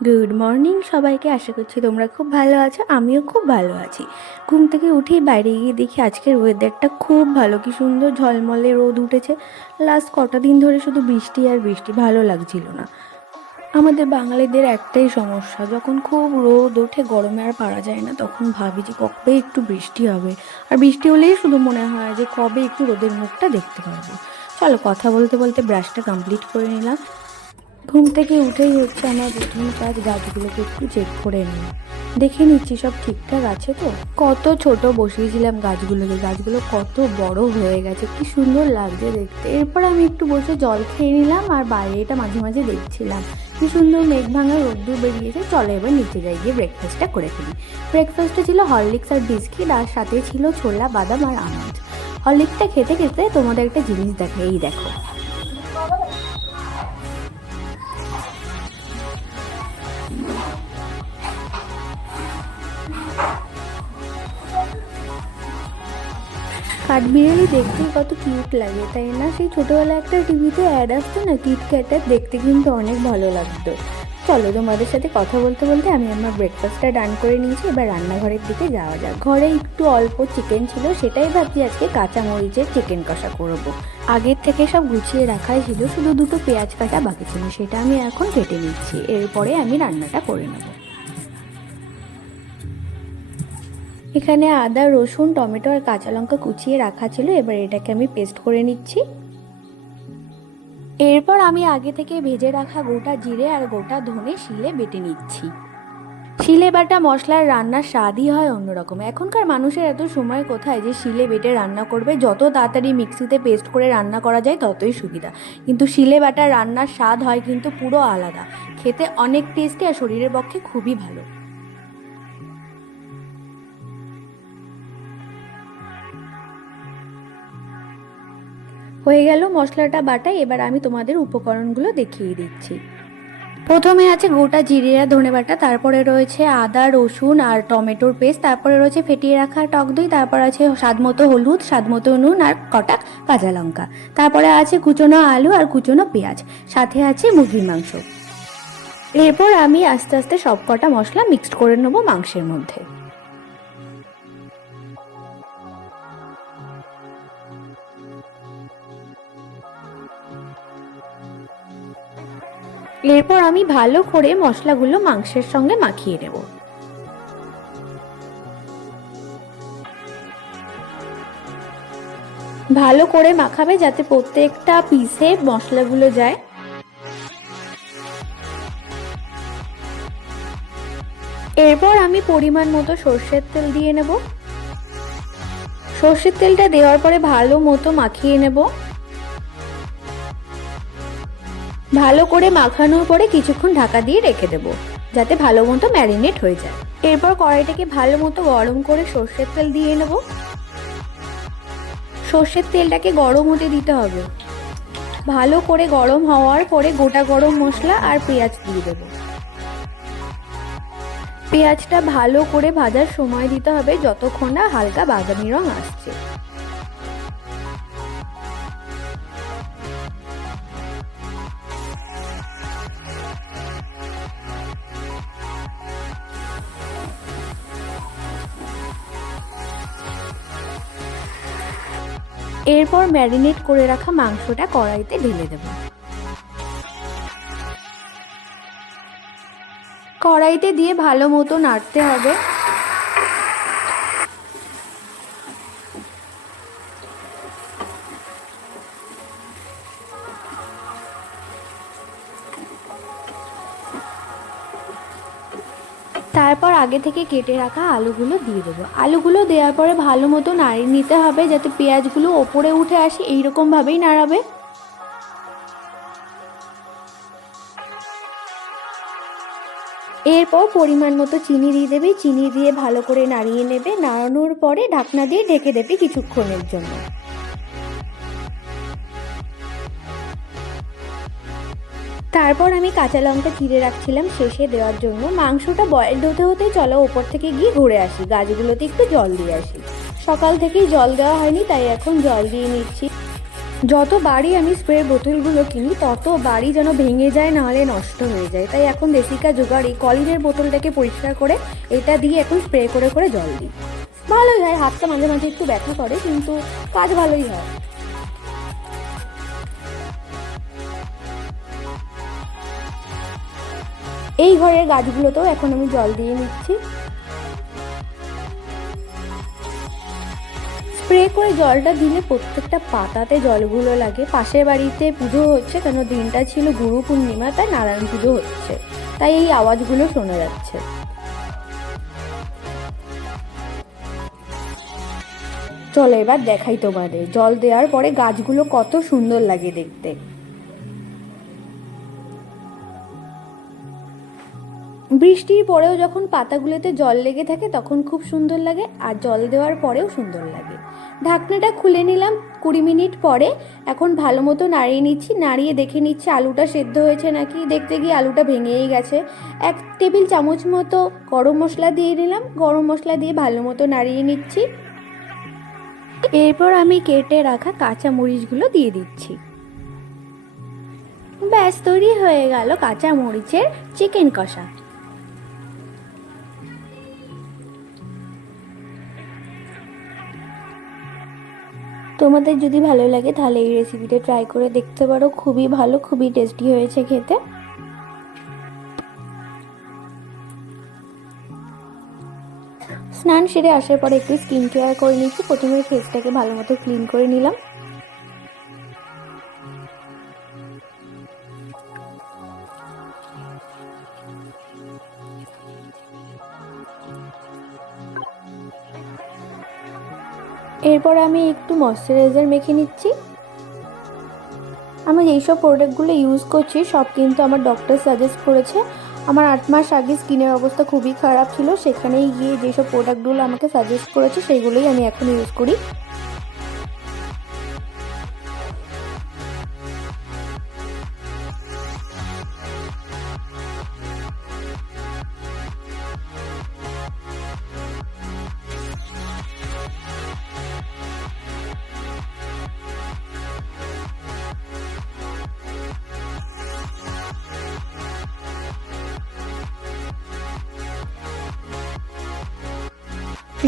Good morning সবাইকে, আশা করছি তোমরা খুব ভালো আছো, আমিও খুব ভালো আছি। ঘুম থেকে উঠেই বাইরে গিয়ে দেখি আজকের ওয়েদারটা খুব ভালো, কি সুন্দর ঝলমলে রোদ উঠেছে। লাস্ট কটা দিন ধরে শুধু বৃষ্টি আর বৃষ্টি ভালো লাগছিল না। আমাদের বাঙালিদের একটাই সমস্যা, যখন খুব রোদ ওঠে, গরমে আর পারা যায় না, তখন ভাবি যে কবে একটু বৃষ্টি হবে। আর বৃষ্টি হলেই শুধু মনে হয় যে কবে একটু রোদের মুখটা দেখতে পারব। চলো কথা বলতে বলতে ব্রাশটা কমপ্লিট করে নিলাম। ঘুম থেকে উঠেই হচ্ছে আমার প্রথম কাজ গাছগুলোকে একটু চেক করে নিই। দেখে নিচ্ছি সব ঠিকঠাক আছে তো? কত ছোট বসিয়েছিলাম গাছগুলোকে, গাছগুলো কত বড় হয়ে গেছে, কি সুন্দর লাগছে দেখতে। এরপর আমি একটু বসে জল খেয়ে নিলাম আর বাইরেটা মাঝে মাঝে দেখছিলাম। কি সুন্দর মেঘ ভাঙা রোদ্দুর বেরিয়েছে, চলো এবার নিচে যাই গিয়ে ব্রেকফাস্টটা করে ফেলি। ব্রেকফাস্টে ছিল হরলিক্স আর বিস্কিট আর সাথে ছিল ছোলা, বাদাম আর আমন্ড হরলিক্সটা খেতে খেতে তোমাদের একটা জিনিস দেখে, এই দেখো। কাঠবিড়ালি দেখতে কত কিউট লাগে, তাই না? সেই ছোটোবেলায় একটা টিভিতে অ্যাড আসতো না কিট ক্যাটের দেখতে কিন্তু অনেক ভালো লাগতো। চলো তোমাদের সাথে কথা বলতে বলতে আমি আমার ব্রেকফাস্টটা ডান করে নিয়েছি, এবার রান্নাঘরের দিকে যাওয়া যাক। ঘরে একটু অল্প চিকেন ছিল, সেটাই ভাবছি আজকে কাঁচা মরিচের চিকেন কষা করব। আগের থেকে সব গুছিয়ে রাখাই ছিল, শুধু দুটো পেঁয়াজ কাটা বাকি ছিল, সেটা আমি এখন কেটে নিচ্ছি। এরপরে আমি রান্নাটা করে নেব। এখানে আদা, রসুন, টমেটো আর কাঁচা লঙ্কা কুচিয়ে রাখা ছিল। এবার এটাকে আমি পেস্ট করে নিচ্ছি। এরপর আমি আগে থেকে ভেজে রাখা গোটা জিরে আর গোটা ধনে শিলে বেটে নিচ্ছি। শিলে বাটা মশলার রান্নার স্বাদই হয় অন্যরকম। এখনকার মানুষের এত সময় কোথায় যে শিলে বেটে রান্না করবে? যত তাড়াতাড়ি মিক্সিতে পেস্ট করে রান্না করা যায়, ততই সুবিধা। কিন্তু শিলে বাটা রান্নার স্বাদ হয় কিন্তু পুরো আলাদা। খেতে অনেক টেস্টি আর শরীরের পক্ষে খুবই ভালো। হয়ে গেল মশলাটা বাটা এবার আমি তোমাদের উপকরণগুলো দেখিয়ে দিচ্ছি। প্রথমে আছে গোটা জিরে আর ধনে বাটা, তারপরে রয়েছে আদা, রসুন আর টমেটোর পেস্ট, তারপরে রয়েছে ফেটিয়ে রাখা টক দই, তারপর আছে স্বাদ মতো হলুদ স্বাদ মতো নুন আর কটা কাঁচা লঙ্কা। তারপরে আছে কুচনো আলু আর কুচনো পেঁয়াজ, সাথে আছে মুরগির মাংস। এরপর আমি আস্তে আস্তে সব কটা মশলা মিক্সড করে নেব মাংসের মধ্যে। এরপর আমি ভালো করে মশলাগুলো মাংসের সঙ্গে মাখিয়ে নেব। ভালো করে মাখাবে যাতে প্রত্যেকটা পিসে মশলাগুলো যায়। এরপর আমি পরিমাণ মতো সর্ষের তেল দিয়ে নেব। সর্ষের তেলটা দেওয়ার পরে ভালো মতো মাখিয়ে নেব। ভালো করে মাখানোর পরে কিছুক্ষণ ঢাকা দিয়ে রেখে দেবো, যাতে ভালো মতো ম্যারিনেট হয়ে যায়। এরপর কড়াইটাকে ভালো মতো গরম করে সর্ষের তেল দিয়ে নেব। সর্ষের তেলটাকে গরম হতে দিতে হবে। ভালো করে গরম হওয়ার পরে গোটা গরম মশলা আর পেঁয়াজ দিয়ে দেব। পেঁয়াজটা ভালো করে ভাজার সময় দিতে হবে, যতক্ষণ না হালকা বাদামি রং আসছে। এরপর ম্যারিনেট করে রাখা মাংসটা কড়াইতে ঢেলে দেব। কড়াইতে দিয়ে ভালো মতো নাড়তে হবে। তারপর আগে থেকে কেটে রাখা আলুগুলো দিয়ে দেবো। আলুগুলো দেওয়ার পরে ভালো মতো নাড়িয়ে নিতে হবে যাতে পেঁয়াজগুলো ওপরে উঠে আসে এইরকমভাবেই নাড়াবে। এরপর পরিমাণ মতো চিনি দিয়ে দেবে। চিনি দিয়ে ভালো করে নাড়িয়ে নেবে। নাড়ানোর পরে ঢাকনা দিয়ে ঢেকে দেবে কিছুক্ষণের জন্য। তারপর আমি কাঁচা লঙ্কা চিড়ে রাখছিলাম শেষে দেওয়ার জন্য। মাংসটা বয়েলড হতে হতে চলো ওপর থেকে গিয়ে ঘুরে আসি। গাছগুলোতে একটু জল দিয়ে আসি। সকাল থেকেই জল দেওয়া হয়নি, তাই এখন জল দিয়ে নিচ্ছি। যত বাড়ি আমি স্প্রে বোতলগুলো কিনি, তত বাড়ি যেন ভেঙে যায়, নাহলে নষ্ট হয়ে যায়। তাই এখন দেশিকা এই কলিনের বোতলটাকে পরিষ্কার করে এটা দিয়ে এখন স্প্রে করে করে জল দিই। ভালোই হয়, হাতটা মাঝে মাঝে একটু ব্যথা করে, কিন্তু কাজ ভালোই হয়। এই ঘরের গাছগুলোতেও এখন আমি জল দিয়ে নিচ্ছি। স্প্রে করে জলটা দিলে প্রত্যেকটা পাতাতে জলগুলো লাগে। পাশের বাড়িতে পুজো হচ্ছে কেন দিনটা ছিল গুরু পূর্ণিমা, তাই নারায়ণ পুজো হচ্ছে। তাই এই আওয়াজগুলো শোনা যাচ্ছে। চলো এবার দেখাই তোমাদের। জল দেওয়ার পরে গাছগুলো কত সুন্দর লাগে দেখতে। বৃষ্টির পরেও যখন পাতাগুলোতে জল লেগে থাকে তখন খুব সুন্দর লাগে, আর জল দেওয়ার পরেও সুন্দর লাগে। ঢাকনাটা খুলে নিলাম কুড়ি মিনিট পরে। এখন ভালো মতো নাড়িয়ে নিচ্ছি, নাড়িয়ে দেখে নিচ্ছি আলুটা সেদ্ধ হয়েছে নাকি। দেখতে গিয়ে আলুটা ভেঙেই গেছে। এক টেবিল চামচ মতো গরম মশলা দিয়ে নিলাম। গরম মশলা দিয়ে ভালো মতো নাড়িয়ে নিচ্ছি। এরপর আমি কেটে রাখা কাঁচা মরিচগুলো দিয়ে দিচ্ছি। ব্যাস, তৈরি হয়ে গেল কাঁচা মরিচের চিকেন কষা। তোমাদের যদি ভালো লাগে তাহলে এই রেসিপিটা ট্রাই করে দেখতে পারো। খুবই ভালো, খুবই টেস্টি হয়েছে খেতে। স্নান সেরে আসার পরে একটু স্কিন কেয়ার করে নিচ্ছি প্রথমে ফেসটাকে ভালো মতো ক্লিন করে নিলাম। এরপর আমি একটু ময়শ্চারাইজার মেখে নিচ্ছি। আমি যেই সব প্রোডাক্টগুলো ইউজ করছি, সব কিন্তু আমার ডক্টর সাজেস্ট করেছে। আমার আট মাস আগে স্কিনের অবস্থা খুবই খারাপ ছিল, সেখানেই গিয়ে যেসব প্রোডাক্টগুলো আমাকে সাজেস্ট করেছে সেইগুলোই আমি এখন ইউজ করি।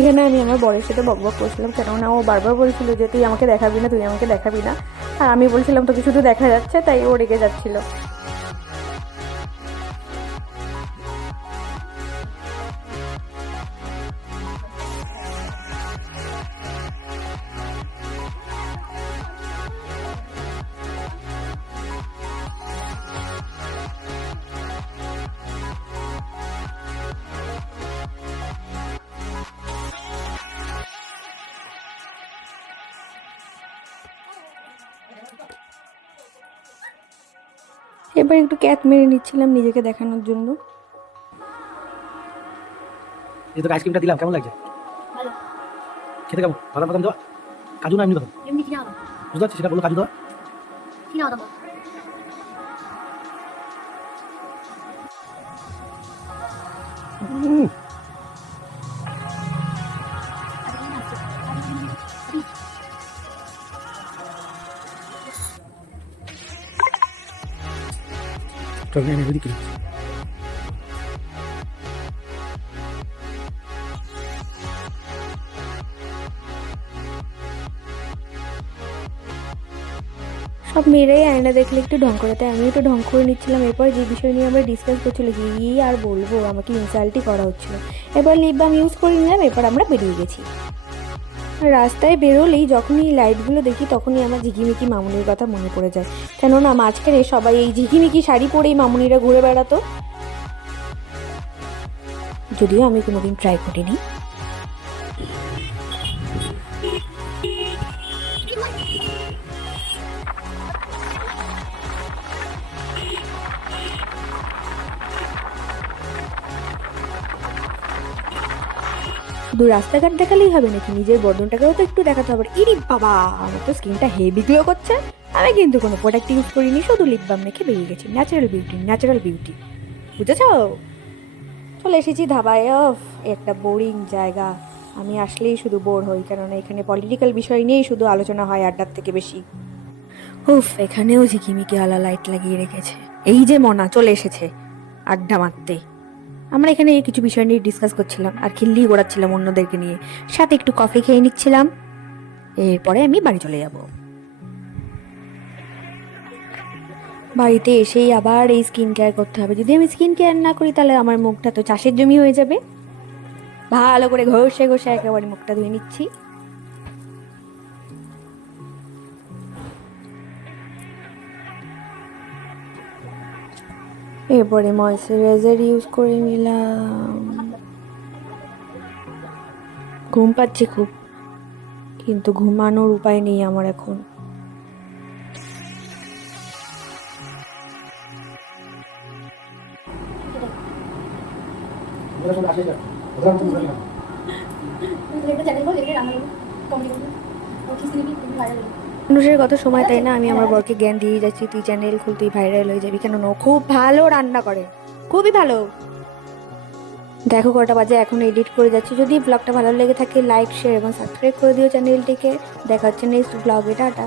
এখানে আমি আমার বরের সাথে বক বক করছিলাম, কেননা ও বারবার বলছিল যে, তুই আমাকে দেখাবি না, তুই আমাকে দেখাবি না। আর আমি বলছিলাম, তোকে শুধু দেখা যাচ্ছে, তাই ও রেগে যাচ্ছিল। এবার একটু ক্যাট মেরে নিচ্ছিলাম নিজেকে দেখানোর জন্য। এই তো আইসক্রিমটা দিলাম কেমন লাগছে? ভালো। খেতে কেমন? বাদাম বাদাম দেওয়া? কাজু না এমনি বাদাম এমনি কিনা বাদাম বুঝতে পারছিস সেটা বলো কাজু দেওয়া? কিনা আদম হুম। নে, ওদিকে সব মেয়েরাই আয়না দেখলে একটু ঢং করে তাই আমি একটু ঢং করে নিচ্ছিলাম। এরপর যে বিষয় নিয়ে আমরা ডিসকাস করছিল কি আর বলব? আমাকে ইনসাল্টই করা হচ্ছিল। এবার লিপ বাম ইউজ করে নিলাম এরপর আমরা বেরিয়ে গেছি। রাস্তায় বেরোলেই যখনই এই লাইটগুলো দেখি, তখনই আমার ঝিকিমিকি মামুনির কথা মনে পড়ে যায়। কেননা, মাঝখানে সবাই এই ঝিকিমিকি শাড়ি পরেই মামুনিরা ঘুরে বেড়াতো। যদিও আমি কোনোদিন ট্রাই করিনি। শুধু রাস্তাঘাট দেখালেই হবে নাকি নিজের বর্ধনটাকেও তো একটু দেখাতে হবে? ইরি বাবা, আমার তো স্কিনটা হেভি গ্লো করছে। আমি কিন্তু কোনো প্রোডাক্ট ইউজ করিনি, শুধু লিপ বাম মেখে বেরিয়ে গেছি। ন্যাচারাল বিউটি ন্যাচারাল বিউটি বুঝেছ? চলে এসেছি ধাবায়। অফ একটা বোরিং জায়গা। আমি আসলেই শুধু বোর হই, কেননা এখানে পলিটিক্যাল বিষয় নিয়েই শুধু আলোচনা হয় আড্ডার থেকে বেশি। উফ, এখানেও ঝিকিমিকি আলা লাইট লাগিয়ে রেখেছে। এই যে মনা, চলে এসেছে আড্ডা মারতে। আমরা এখানে কিছু বিষয় নিয়ে ডিসকাস করছিলাম, আর খিল্লি গোড়াচ্ছিলাম অন্যদেরকে নিয়ে। সাথে একটু কফি খেয়ে নিচ্ছিলাম। এরপরে আমি বাড়ি চলে যাব। বাড়িতে এসেই আবার এই স্কিন কেয়ার করতে হবে। যদি আমি স্কিন কেয়ার না করি, তাহলে আমার মুখটা তো চাষের জমি হয়ে যাবে। ভালো করে ঘষে ঘষে একেবারে মুখটা ধুয়ে নিচ্ছি। এরপরে ময়শ্চারাইজার ইউজ করে নিলাম। ঘুম পাচ্ছে খুব কিন্তু ঘুমানোর উপায় নেই আমার এখন। মানুষের কত সময়, তাই না? আমি আমার বরকে জ্ঞান দিয়ে যাচ্ছি, তুই চ্যানেল খুল, তুই ভাইরাল হয়ে যাবি। কেন খুব ভালো রান্না করে। খুবই ভালো। দেখো কটা বাজে, এখন এডিট করে যাচ্ছি। যদি ব্লগটা ভালো লেগে থাকে লাইক শেয়ার এবং সাবস্ক্রাইব করে দিও চ্যানেলটিকে দেখা হচ্ছে নেক্সট ব্লগে টাটা।